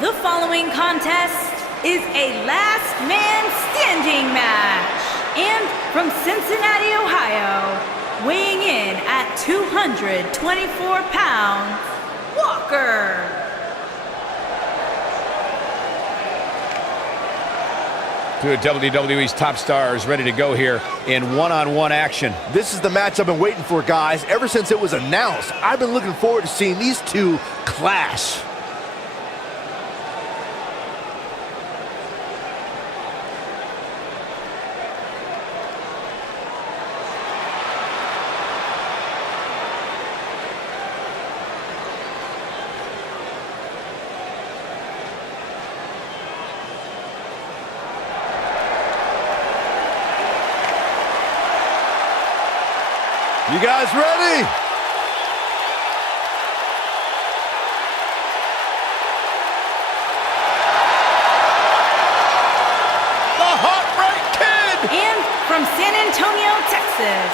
The following contest is a last man standing match. And from Cincinnati, Ohio, weighing in at 224 pounds, Walker. Two of WWE's top stars ready to go here in one-on-one action. This is the match I've been waiting for, guys. Ever since it was announced, I've been looking forward to seeing these two clash. You guys ready? The Heartbreak Kid! And from San Antonio, Texas,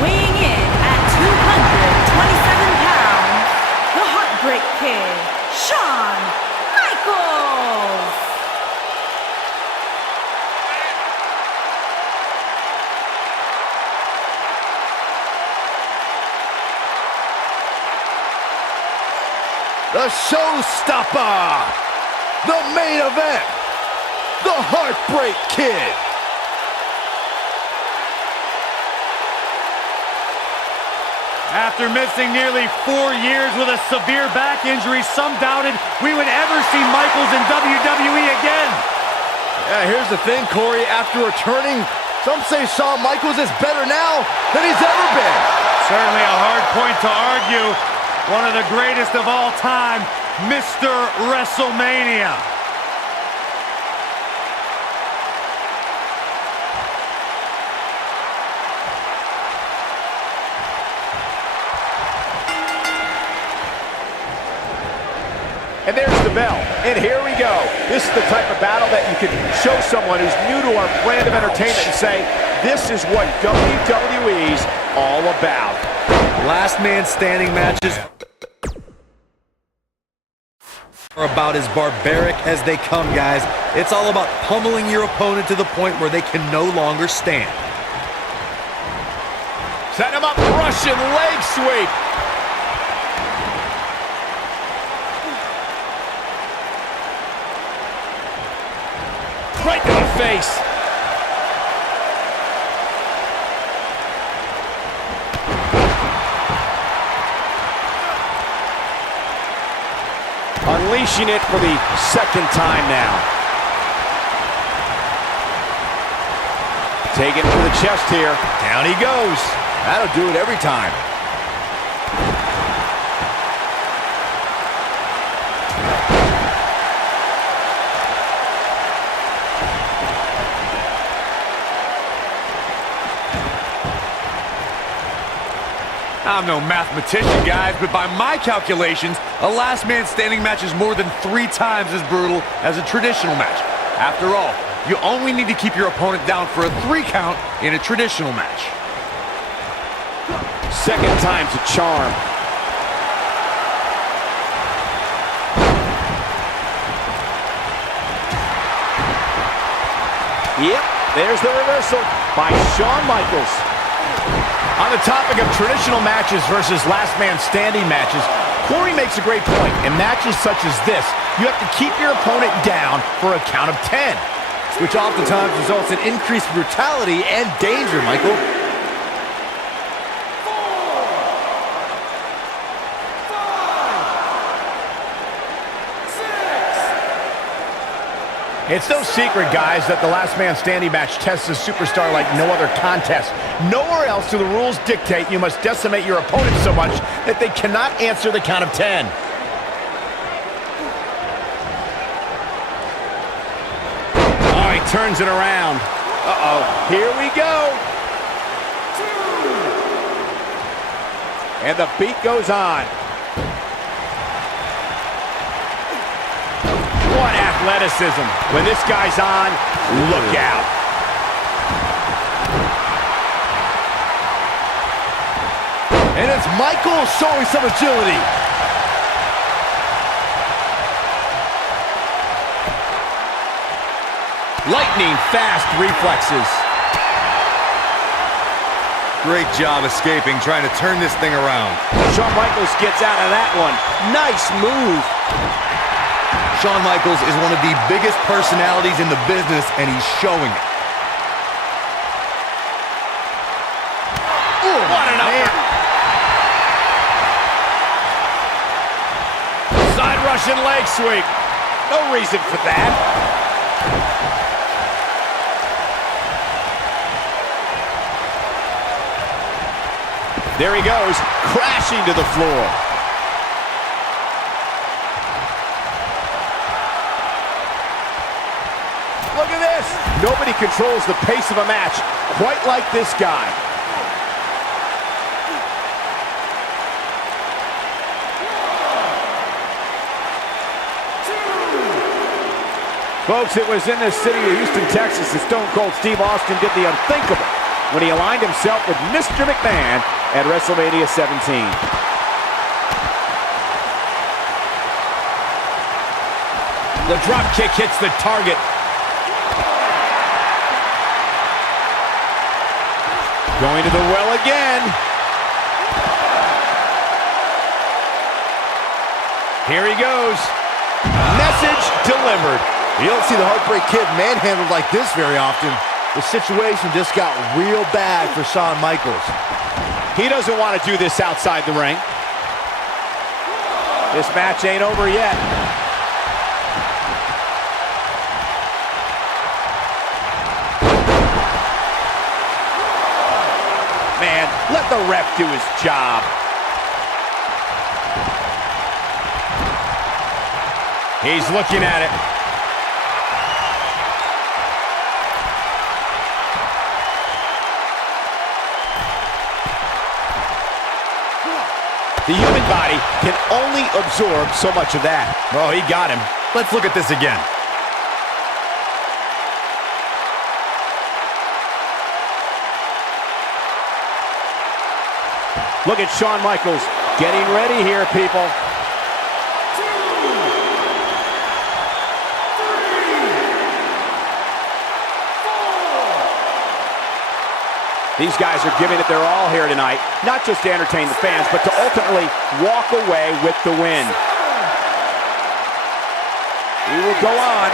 weighing in at 227 pounds, the Heartbreak Kid, Shawn Michaels. The showstopper, the main event, the Heartbreak Kid. After missing nearly 4 years with a severe back injury, some doubted we would ever see Michaels in WWE again. Yeah, here's the thing, Corey. After returning, some say Shawn Michaels is better now than he's ever been. Certainly a hard point to argue. One of the greatest of all time, Mr. WrestleMania. And there's the bell. And here we go. This is the type of battle that you can show someone who's new to our brand of entertainment and say, this is what WWE's all about. Last man standing matches are about as barbaric as they come, guys. It's all about pummeling your opponent to the point where they can no longer stand. Set him up, Russian leg sweep. Right to the face. Unleashing it for the second time now. Taking it to the chest here. Down he goes. That'll do it every time. I'm no mathematician, guys, but by my calculations, a last man standing match is more than 3 times as brutal as a traditional match. After all, you only need to keep your opponent down for a 3 count in a traditional match. Second time's a charm. Yep, there's the reversal by Shawn Michaels. On the topic of traditional matches versus last man standing matches, Corey makes a great point. In matches such as this, you have to keep your opponent down for a count of 10, which oftentimes results in increased brutality and danger, Michael. It's no secret, guys, that the last man standing match tests a superstar like no other contest. Nowhere else do the rules dictate you must decimate your opponent so much that they cannot answer the count of 10. Oh, he turns it around. Uh-oh, here we go. And the beat goes on. What athleticism. When this guy's on, look out. And it's Michael showing some agility. Lightning fast reflexes. Great job escaping, trying to turn this thing around. Shawn Michaels gets out of that one. Nice move. Shawn Michaels is one of the biggest personalities in the business, and he's showing it. Ooh, what an upper. Side Russian leg sweep. No reason for that. There he goes, crashing to the floor. Look at this. Nobody controls the pace of a match quite like this guy. Folks, it was in the city of Houston, Texas, that Stone Cold Steve Austin did the unthinkable when he aligned himself with Mr. McMahon at WrestleMania 17. The drop kick hits the target. Going to the well again. Here he goes. Message delivered. You don't see the Heartbreak Kid manhandled like this very often. The situation just got real bad for Shawn Michaels. He doesn't want to do this outside the ring. This match ain't over yet. Man, let the ref do his job. He's looking at it. The human body can only absorb so much of that. Oh, he got him. Let's look at this again. Look at Shawn Michaels getting ready here, people. These guys are giving it their all here tonight, not just to entertain the fans, but to ultimately walk away with the win. We will go on.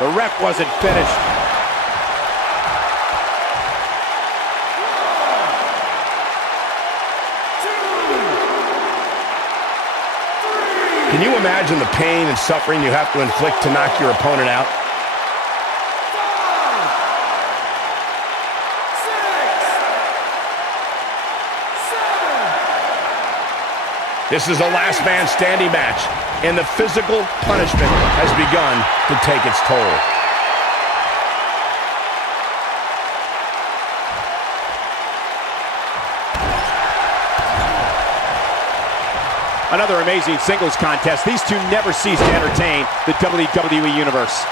The The ref wasn't finished. Can you imagine the pain and suffering you have to inflict to knock your opponent out? This is a last man standing match, and the physical punishment has begun to take its toll. Another amazing singles contest. These two never cease to entertain the WWE Universe.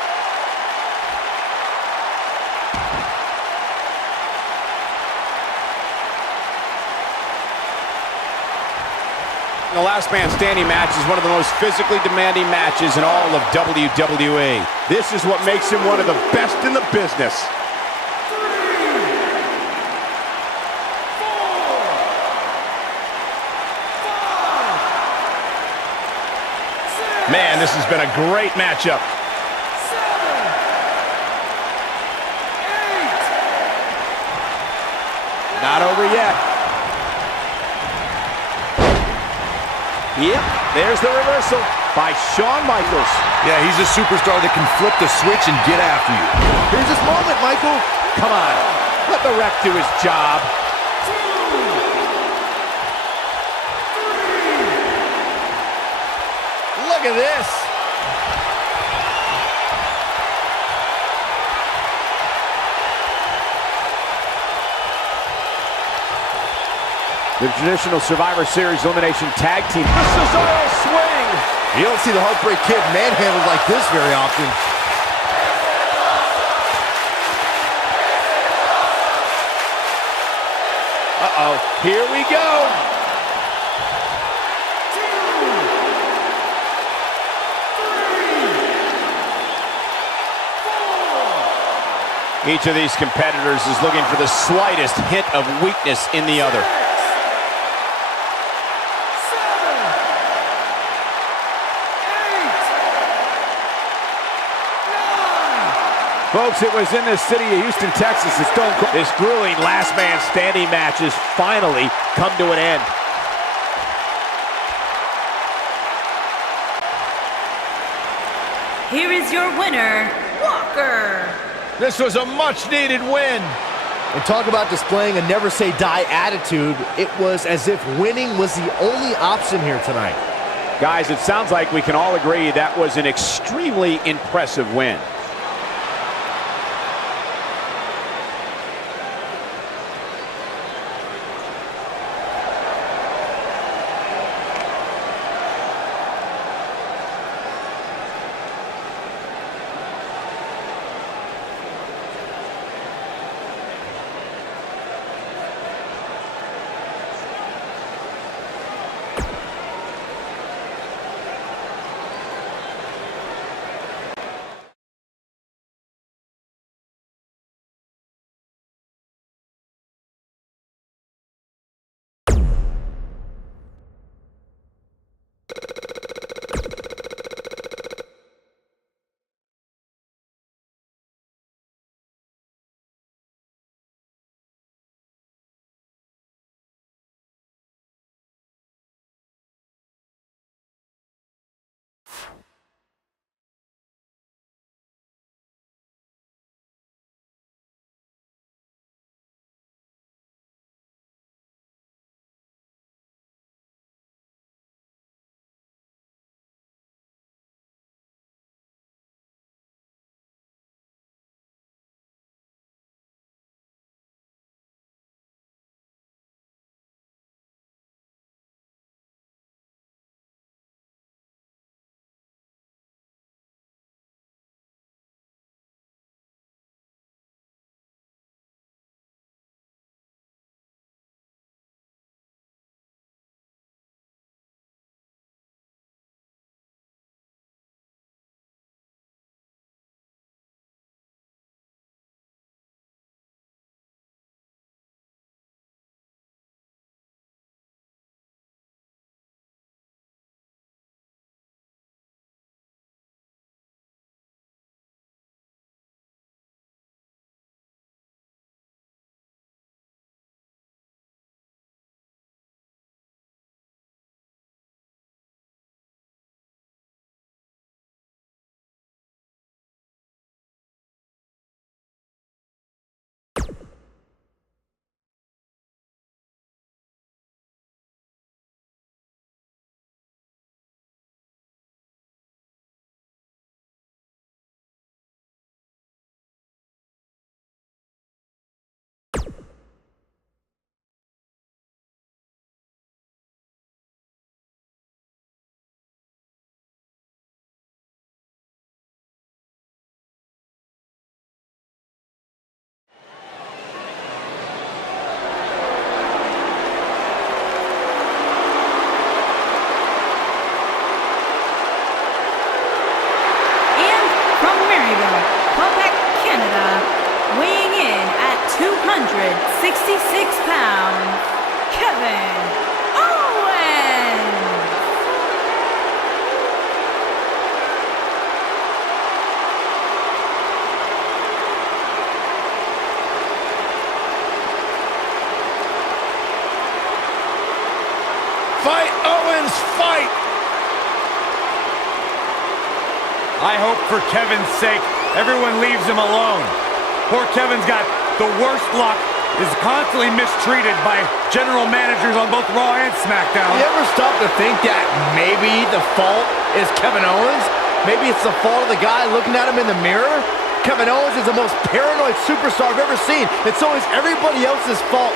The last man standing match is one of the most physically demanding matches in all of WWE. This is what makes him one of the best in the business. Man, this has been a great matchup. Not over yet. Yep, there's the reversal by Shawn Michaels. Yeah, he's a superstar that can flip the switch and get after you. Here's his moment, Michael. Come on, let the ref do his job. Look at this. The traditional Survivor Series Elimination Tag Team. The Cesaro swing. You don't see the Heartbreak Kid manhandled like this very often. Uh-oh, here we go. Each of these competitors is looking for the slightest hint of weakness in the other. Folks, it was in the city of Houston, Texas, that Stone Cold. This grueling last man standing match has finally come to an end. Here is your winner, Walker. This was a much-needed win. And talk about displaying a never-say-die attitude. It was as if winning was the only option here tonight. Guys, it sounds like we can all agree that was an extremely impressive win. 166 pounds, Kevin Owens. Fight, Owens, fight! I hope for Kevin's sake, everyone leaves him alone. Poor Kevin's got the worst luck, is constantly mistreated by general managers on both Raw and SmackDown. You ever stop to think that maybe the fault is Kevin Owens? Maybe it's the fault of the guy looking at him in the mirror? Kevin Owens is the most paranoid superstar I've ever seen, and so is everybody else's fault.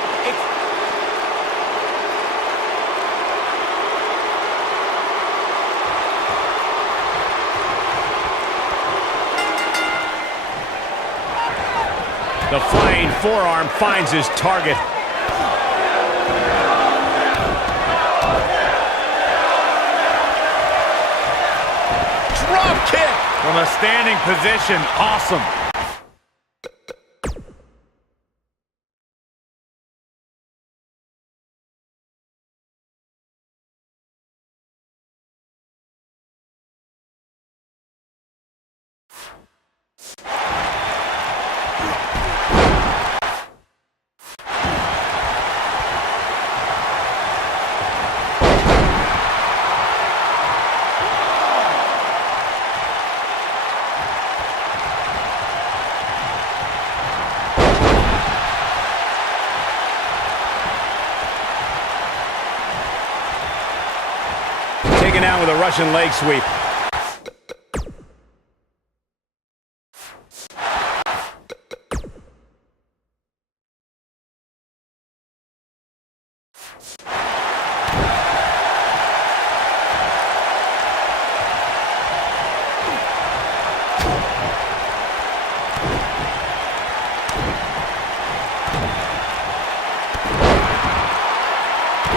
The flying forearm finds his target. Drop kick! From a standing position, awesome. Taken down with a Russian leg sweep.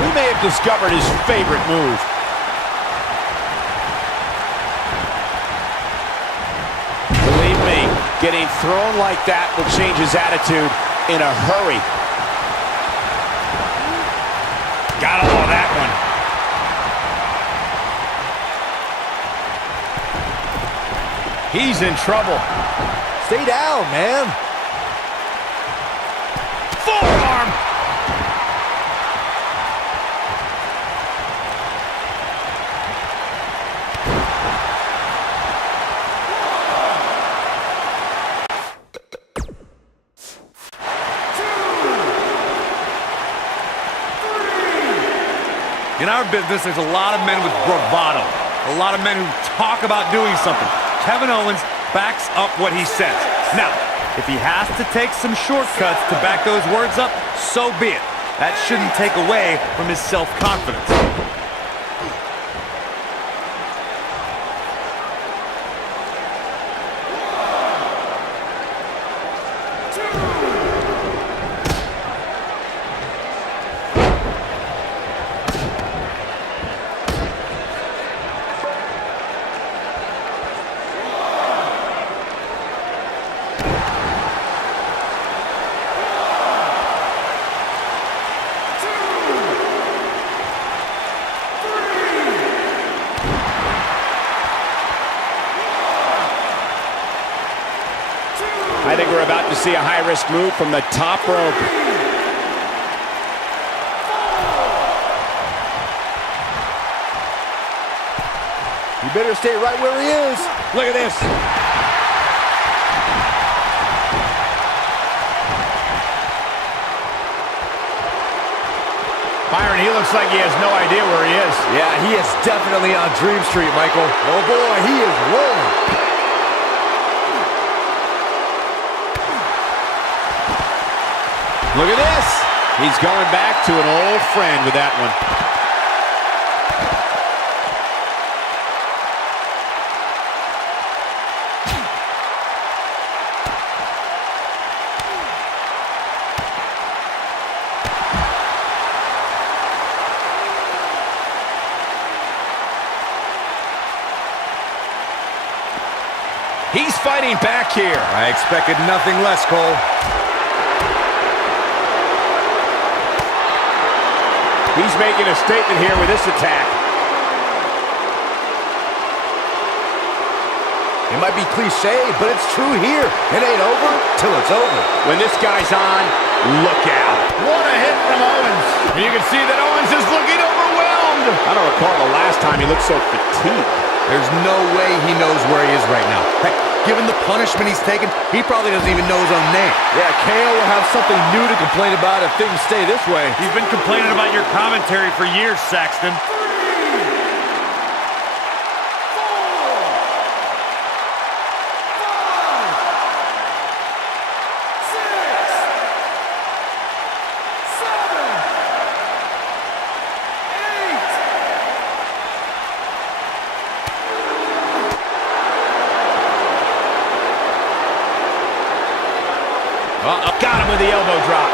We may have discovered his favorite move. Believe me, getting thrown like that will change his attitude in a hurry. Got all of that one. He's in trouble. Stay down, man. Forearm! In our business, there's a lot of men with bravado. A lot of men who talk about doing something. Kevin Owens backs up what he says. Now, if he has to take some shortcuts to back those words up, so be it. That shouldn't take away from his self-confidence. I think we're about to see a high-risk move from the top rope. You better stay right where he is. Look at this. Byron, he looks like he has no idea where he is. Yeah, he is definitely on Dream Street, Michael. Oh boy, he is rolling. Look at this. He's going back to an old friend with that one. He's fighting back here. I expected nothing less, Cole. He's making a statement here with this attack. It might be cliche, but it's true here. It ain't over till it's over. When this guy's on, look out. What a hit from Owens. And you can see that Owens is looking overwhelmed. I don't recall the last time he looked so fatigued. There's no way he knows where he is right now. Heck, given the punishment he's taken, he probably doesn't even know his own name. Yeah, KO will have something new to complain about if things stay this way. He's been complaining about your commentary for years, Saxton. Got him with the elbow drop.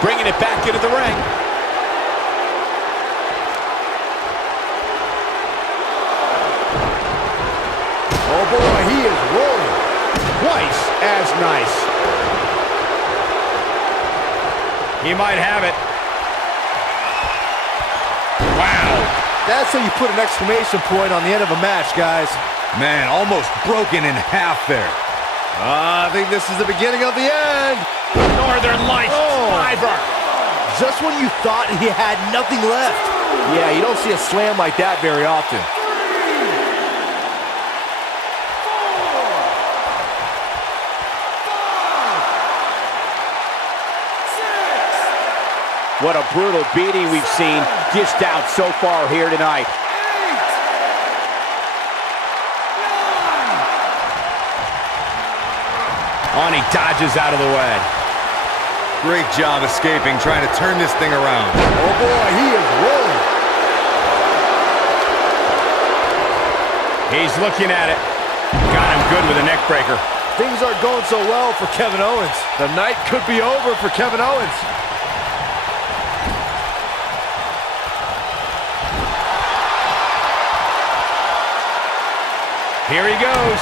Bringing it back into the ring. Oh boy, he is rolling. Twice as nice. He might have it. Wow. That's how you put an exclamation point on the end of a match, guys. Man, almost broken in half there. I think this is the beginning of the end. Northern Lights driver. Just when you thought he had nothing left. Yeah, you don't see a slam like that very often. What a brutal beating we've seen dished out so far here tonight. On, he dodges out of the way. Great job escaping, trying to turn this thing around. Oh boy, he is rolling. He's looking at it. Got him good with a neck breaker. Things aren't going so well for Kevin Owens. The night could be over for Kevin Owens. Here he goes.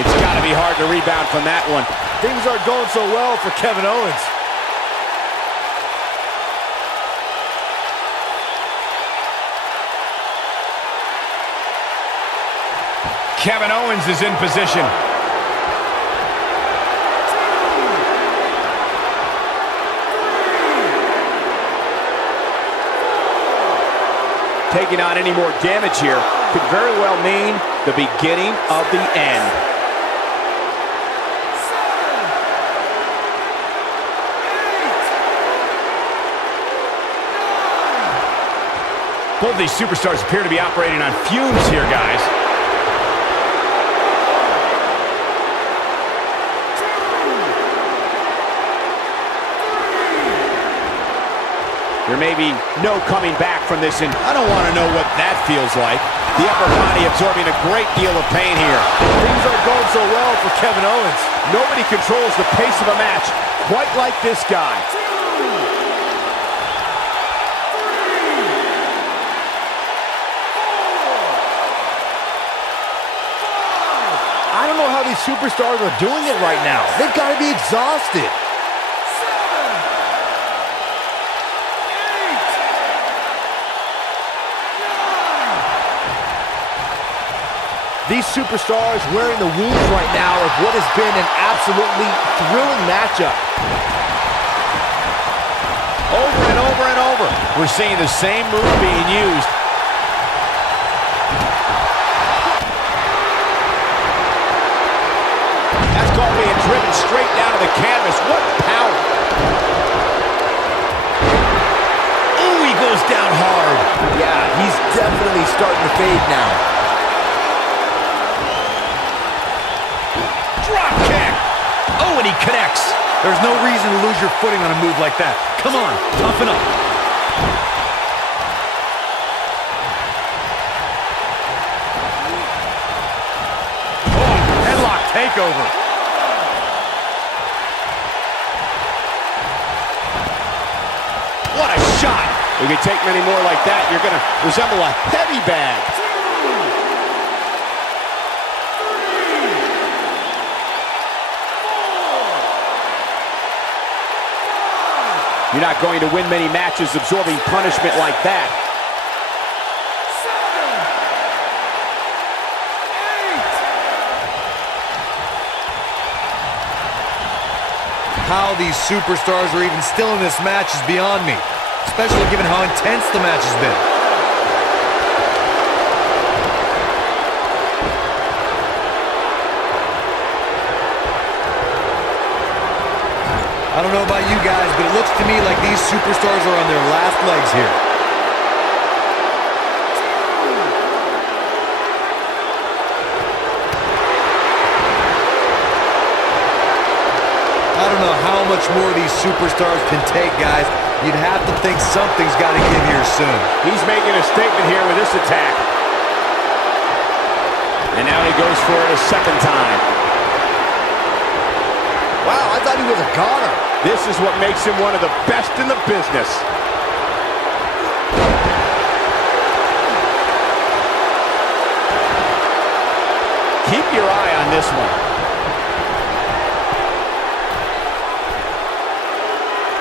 It's got to be hard to rebound from that one. Things aren't going so well for Kevin Owens. Kevin Owens is in position. Taking on any more damage here could very well mean the beginning of the end. Both these superstars appear to be operating on fumes here, guys. There may be no coming back from this, and I don't want to know what that feels like. the upper body absorbing a great deal of pain here. Things aren't going so well for Kevin Owens. Nobody controls the pace of a match quite like this guy. I don't know how these superstars are doing it right now. They've got to be exhausted. These superstars wearing the wounds right now of what has been an absolutely thrilling matchup. Over and over and over, we're seeing the same move being used. That's called being driven straight down to the canvas. What power! Ooh, he goes down hard. Yeah, he's definitely starting to fade now. Drop kick! Oh, and he connects. There's no reason to lose your footing on a move like that. Come on, toughen up. Oh, headlock takeover. What a If you take many more like that, you're going to resemble a heavy bag. You're not going to win many matches absorbing punishment like that. How these superstars are even still in this match is beyond me, especially given how intense the match has been. I don't know about you guys, but it looks to me like these superstars are on their last legs here. I don't know how much more these superstars can take, guys. You'd have to think something's got to give here soon. He's making a statement here with this attack. And now he goes for it a second time. Wow, I thought he was a goner. This is what makes him one of the best in the business. Keep your eye on this one.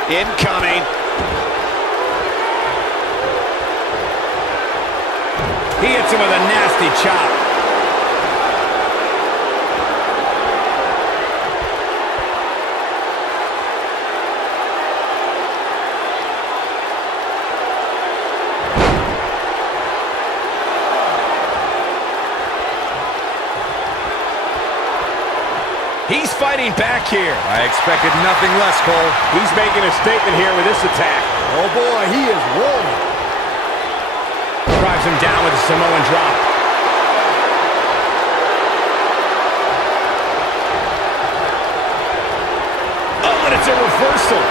Incoming. He hits him with a nasty chop. He's fighting back here. I expected nothing less, Cole. He's making a statement here with this attack. Oh boy, he is rolling. Drives him down with a Samoan drop. Oh, and it's a reversal.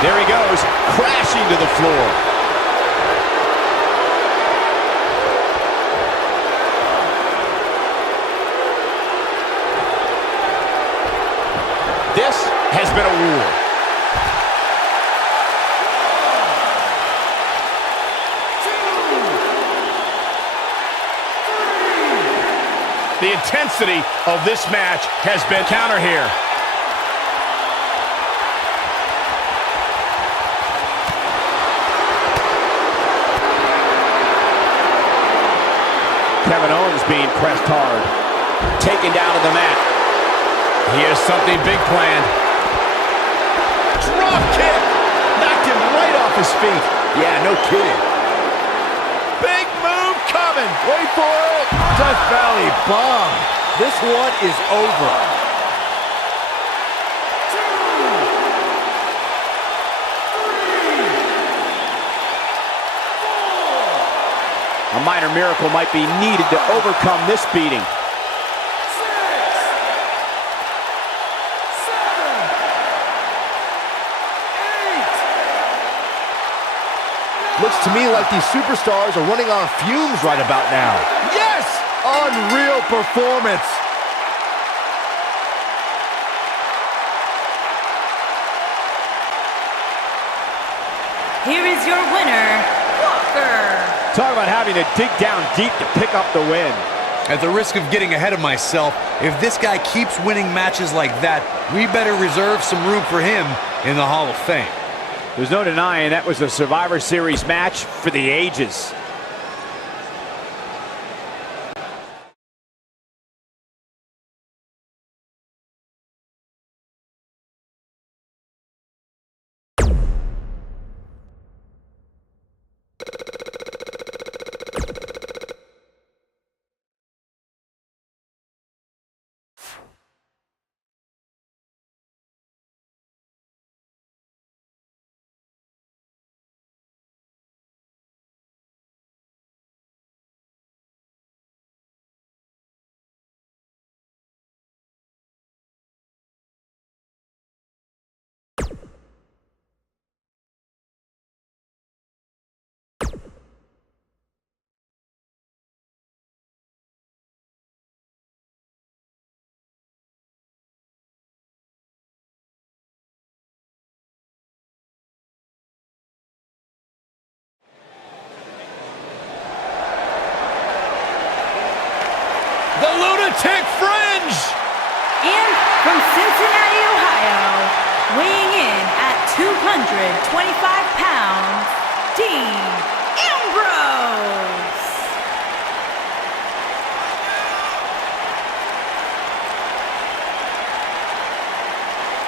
There he goes, crashing to the floor. This has been a war. The intensity of this match has been counter here. Kevin Owens being pressed hard. Taken down to the mat. He has something big planned. Drop kick! Knocked him right off his feet. Yeah, no kidding. Big move coming. Wait for it. Death Valley bomb. This one is over. A minor miracle might be needed to overcome this beating. Looks to me like these superstars are running on fumes right about now. Yes! Unreal performance. Here is your winner, Walker. Talk about having to dig down deep to pick up the win. At the risk of getting ahead of myself, if this guy keeps winning matches like that, we better reserve some room for him in the Hall of Fame. There's no denying that was a Survivor Series match for the ages. lunatic fringe! And from Cincinnati, Ohio, weighing in at 225 pounds, Dean Ambrose.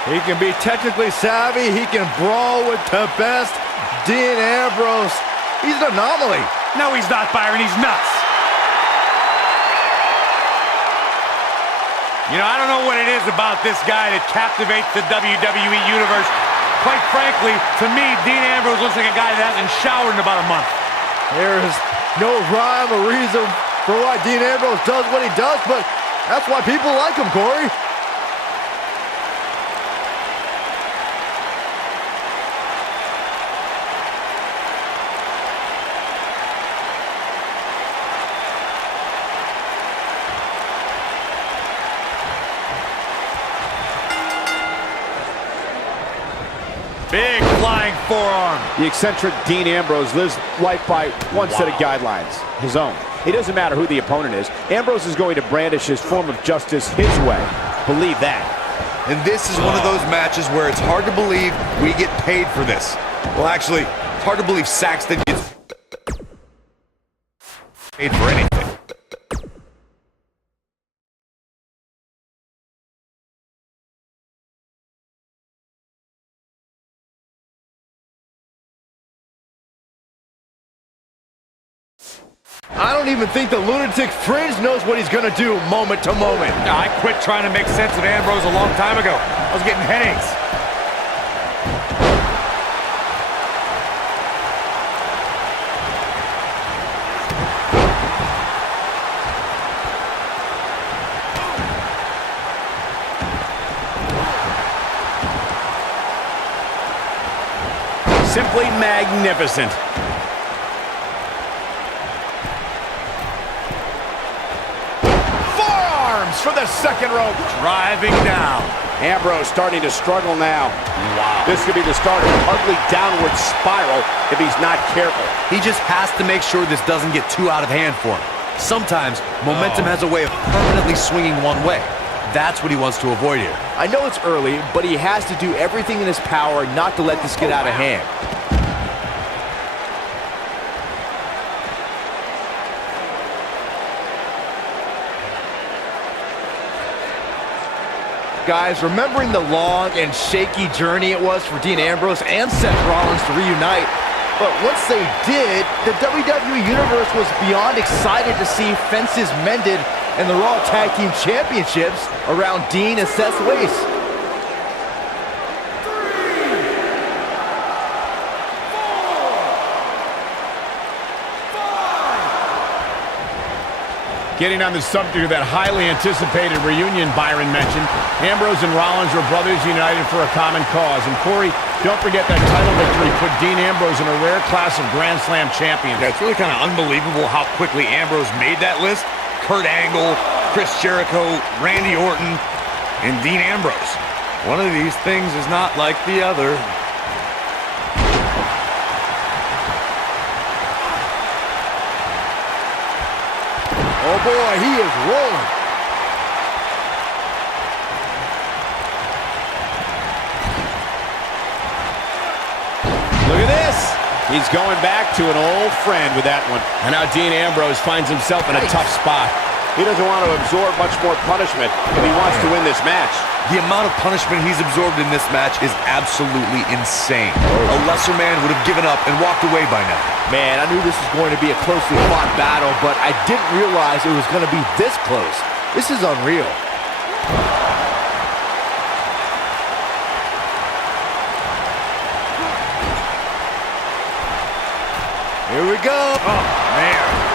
He can be technically savvy. He can brawl with the best. Dean Ambrose, he's an anomaly. No, he's not, Byron. He's nuts. You know, I don't know what it is about this guy that captivates the WWE Universe. Quite frankly, to me, Dean Ambrose looks like a guy that hasn't showered in about a month. There is no rhyme or reason for why Dean Ambrose does what he does, but that's why people like him, Corey. Big flying forearm. The eccentric Dean Ambrose lives life by one set of guidelines, his own. It doesn't matter who the opponent is. Ambrose is going to brandish his form of justice his way. Believe that. And this is one of those matches where it's hard to believe we get paid for this. Well, actually, it's hard to believe Saxton gets paid for anything. I don't even think the lunatic fringe knows what he's going to do moment to moment. I quit trying to make sense of Ambrose a long time ago. I was getting headaches. Simply magnificent. For the second rope. Driving down. Ambrose starting to struggle now. Wow. This could be the start of an ugly downward spiral if he's not careful. He just has to make sure this doesn't get too out of hand for him. Sometimes, momentum has a way of permanently swinging one way. That's what he wants to avoid here. I know it's early, but he has to do everything in his power not to let this get out of hand. Guys, remembering the long and shaky journey it was for Dean Ambrose and Seth Rollins to reunite, but once they did, the WWE Universe was beyond excited to see fences mended and the Raw Tag Team Championships around Dean and Seth's waist. Getting on the subject of that highly anticipated reunion Byron mentioned, Ambrose and Rollins were brothers united for a common cause. And Corey, don't forget that title victory put Dean Ambrose in a rare class of Grand Slam champions. Yeah, it's really kind of unbelievable how quickly Ambrose made that list. Kurt Angle, Chris Jericho, Randy Orton, and Dean Ambrose. One of these things is not like the other. Oh boy, he is rolling. Look at this. He's going back to an old friend with that one. And now Dean Ambrose finds himself in a tough spot. He doesn't want to absorb much more punishment if he wants to win this match. The amount of punishment he's absorbed in this match is absolutely insane. A lesser man would have given up and walked away by now. Man, I knew this was going to be a closely fought battle, but I didn't realize it was going to be this close. This is unreal. Here we go. Oh, man.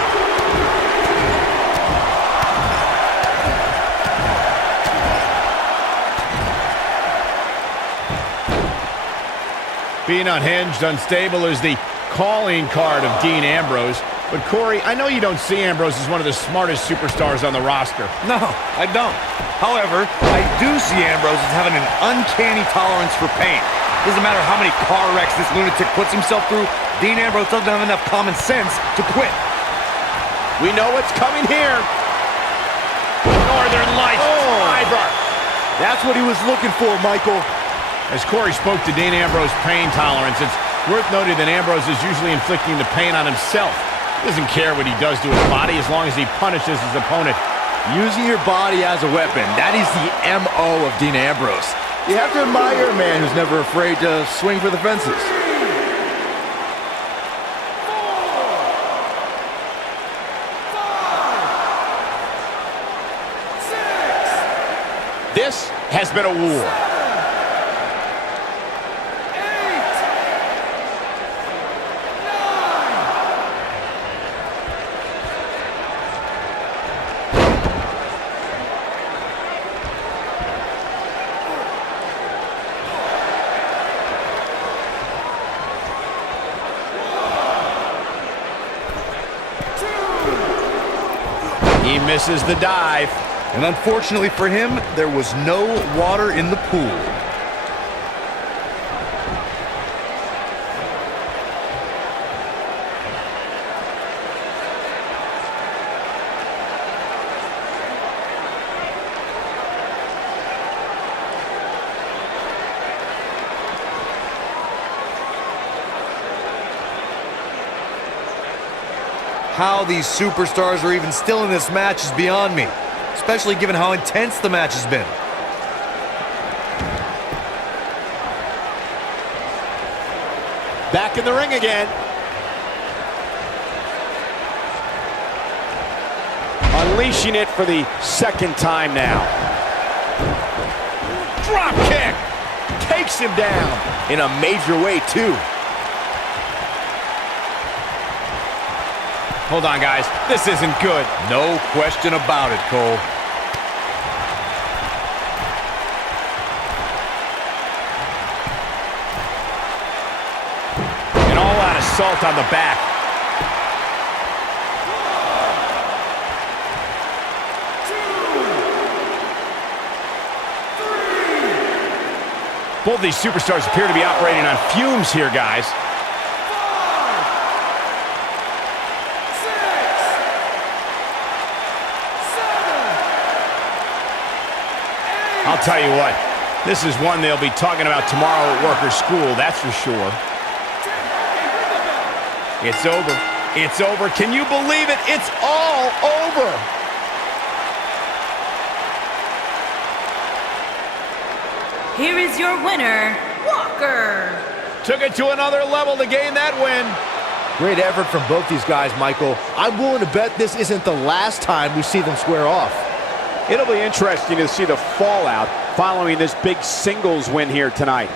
Being unhinged, unstable is the calling card of Dean Ambrose. But Corey, I know you don't see Ambrose as one of the smartest superstars on the roster. No, I don't. However, I do see Ambrose as having an uncanny tolerance for pain. Doesn't matter how many car wrecks this lunatic puts himself through, Dean Ambrose doesn't have enough common sense to quit. We know what's coming here. Northern Lights driver. That's what he was looking for, Michael. As Corey spoke to Dean Ambrose's pain tolerance, it's worth noting that Ambrose is usually inflicting the pain on himself. He doesn't care what he does to his body as long as he punishes his opponent. Using your body as a weapon, that is the MO of Dean Ambrose. You have to admire a man who's never afraid to swing for the fences. This has been a war. He misses the dive. And unfortunately for him, there was no water in the pool. How these superstars are even still in this match is beyond me, especially given how intense the match has been. Back in the ring again. Unleashing it for the second time now. Drop kick. Takes him down in a major way, too. Hold on, guys. This isn't good. No question about it, Cole. An all-out assault on the back. Both these superstars appear to be operating on fumes here, guys. I'll tell you what, this is one they'll be talking about tomorrow at workers' school, that's for sure. It's over. It's over. Can you believe it? It's all over. Here is your winner, Walker. Took it to another level to gain that win. Great effort from both these guys, Michael. I'm willing to bet this isn't the last time we see them square off. It'll be interesting to see the fallout following this big singles win here tonight.